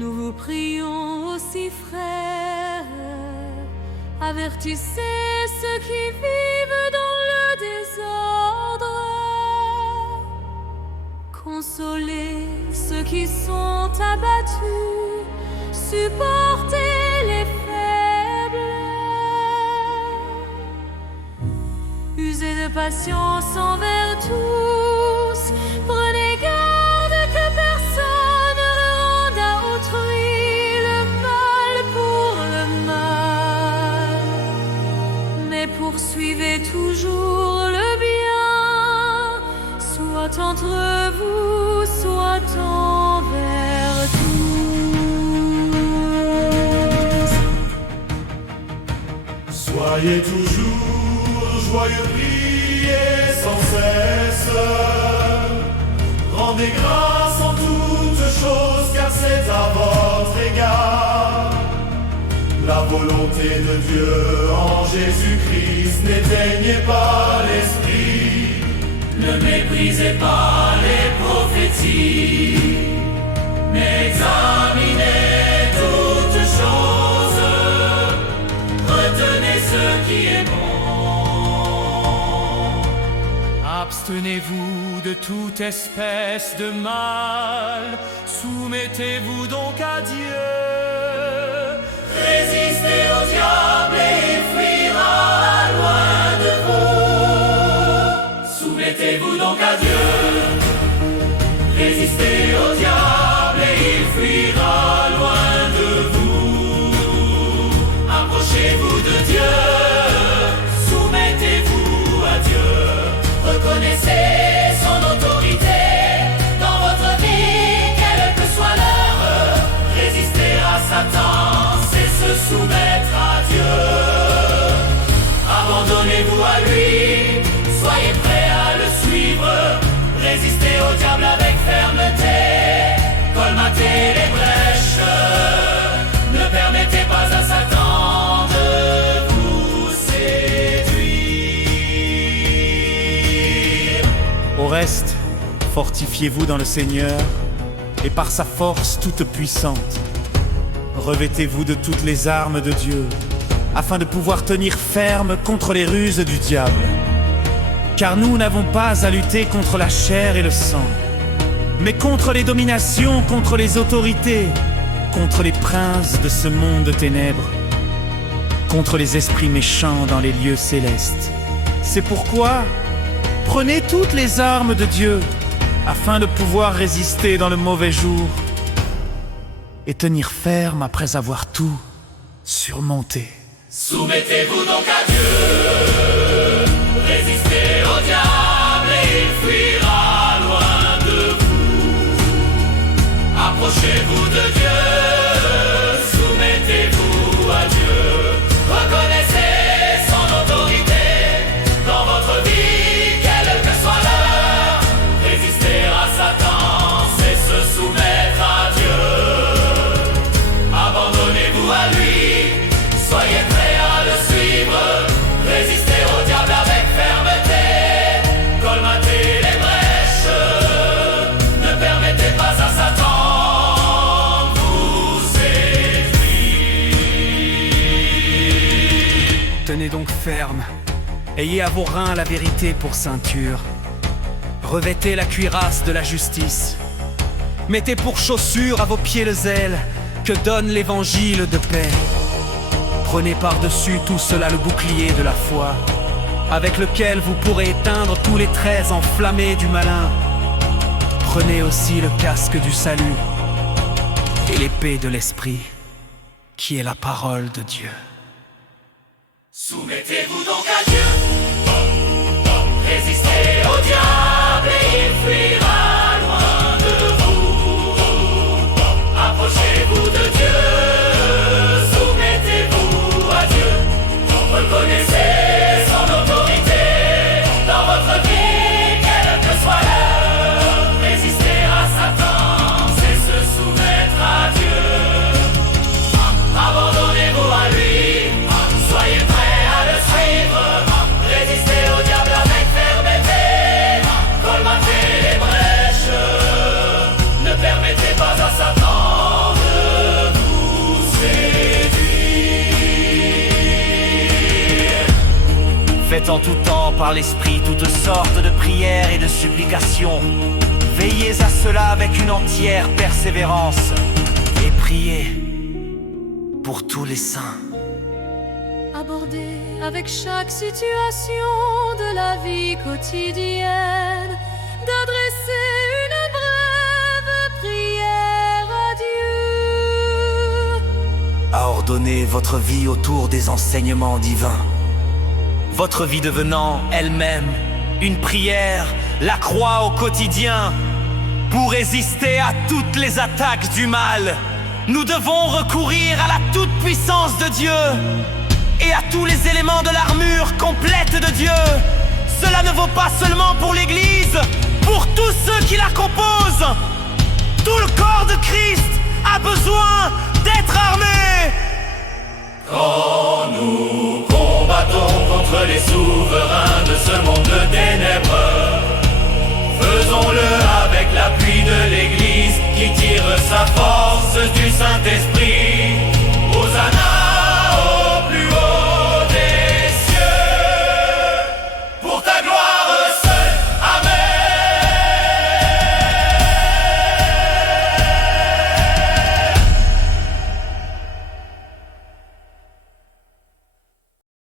nous vous prions aussi, frères, avertissez ceux qui vivent dans le désordre, consolez ceux qui sont abattus, supportez les faibles, usez de patience envers tous, prenez garde que personne ne rende à autrui le mal pour le mal, mais poursuivez toujours le bien, soit entre vous, soit envers tous. Soyez toujours joyeux, priez sans cesse. Rendez grâce en toutes choses, car c'est à votre égard la volonté de Dieu en Jésus-Christ. N'éteignez pas l'esprit, ne méprisez pas les prophéties, mais examinez toutes choses, retenez ce qui est bon. Abstenez-vous de toute espèce de mal, soumettez-vous donc à Dieu. Résistez au diable et il fuira loin de vous. Soumettez-vous donc à Dieu. Résistez au diable et il fuira loin de vous. Approchez-vous de Dieu. Soumettez-vous à Dieu. Reconnaissez son autorité dans votre vie, quelle que soit l'heure. Résister à Satan, c'est se soumettre à Dieu. Abandonnez-vous à lui, soyez prêts à le suivre. Résistez au diable avec fermeté, colmatez les brèches. Ne permettez pas à Satan de vous séduire. Au reste, fortifiez-vous dans le Seigneur et par sa force toute puissante. Revêtez-vous de toutes les armes de Dieu, afin de pouvoir tenir ferme contre les ruses du diable. Car nous n'avons pas à lutter contre la chair et le sang, mais contre les dominations, contre les autorités, contre les princes de ce monde de ténèbres, contre les esprits méchants dans les lieux célestes. C'est pourquoi, prenez toutes les armes de Dieu, afin de pouvoir résister dans le mauvais jour et tenir ferme après avoir tout surmonté. Soumettez-vous donc à Dieu. Résistez au diable et il fuira loin de vous. Approchez-vous de Dieu. Soumettez-vous à Dieu. Reconnaissez son autorité dans votre vie, quelle que soit l'heure. Résister à Satan, c'est se soumettre à Dieu. Abandonnez-vous à lui, soyez prêts à le suivre. Résistez au diable avec fermeté, colmatez les brèches. Ne permettez pas à Satan de vous séduire. Tenez donc ferme, ayez à vos reins la vérité pour ceinture. Revêtez la cuirasse de la justice. Mettez pour chaussure à vos pieds le zèle que donne l'évangile de paix. Prenez par-dessus tout cela le bouclier de la foi, avec lequel vous pourrez éteindre tous les traits enflammés du malin. Prenez aussi le casque du salut et l'épée de l'esprit, qui est la parole de Dieu. Soumettez-vous donc à Dieu. Résistez au diable et il fuira loin de vous. Approchez-vous de Dieu. Soumettez-vous à Dieu. Reconnaissez son autorité dans votre vie, quelle que soit l'heure. Résister à Satan, c'est se soumettre à Dieu. Abandonnez-vous à lui, soyez prêts à le suivre. Résistez au diable avec fermeté, colmatez les brèches. Faites en tout temps par l'Esprit toutes sortes de prières et de supplications. Veillez à cela avec une entière persévérance et priez pour tous les saints. Aborder avec chaque situation de la vie quotidienne, d'adresser une brève prière à Dieu. À ordonner votre vie autour des enseignements divins. Votre vie devenant elle-même une prière, la croix au quotidien. Pour résister à toutes les attaques du mal, nous devons recourir à la toute-puissance de Dieu et à tous les éléments de l'armure complète de Dieu. Cela ne vaut pas seulement pour l'Église, pour tous ceux qui la composent. Tout le corps de Christ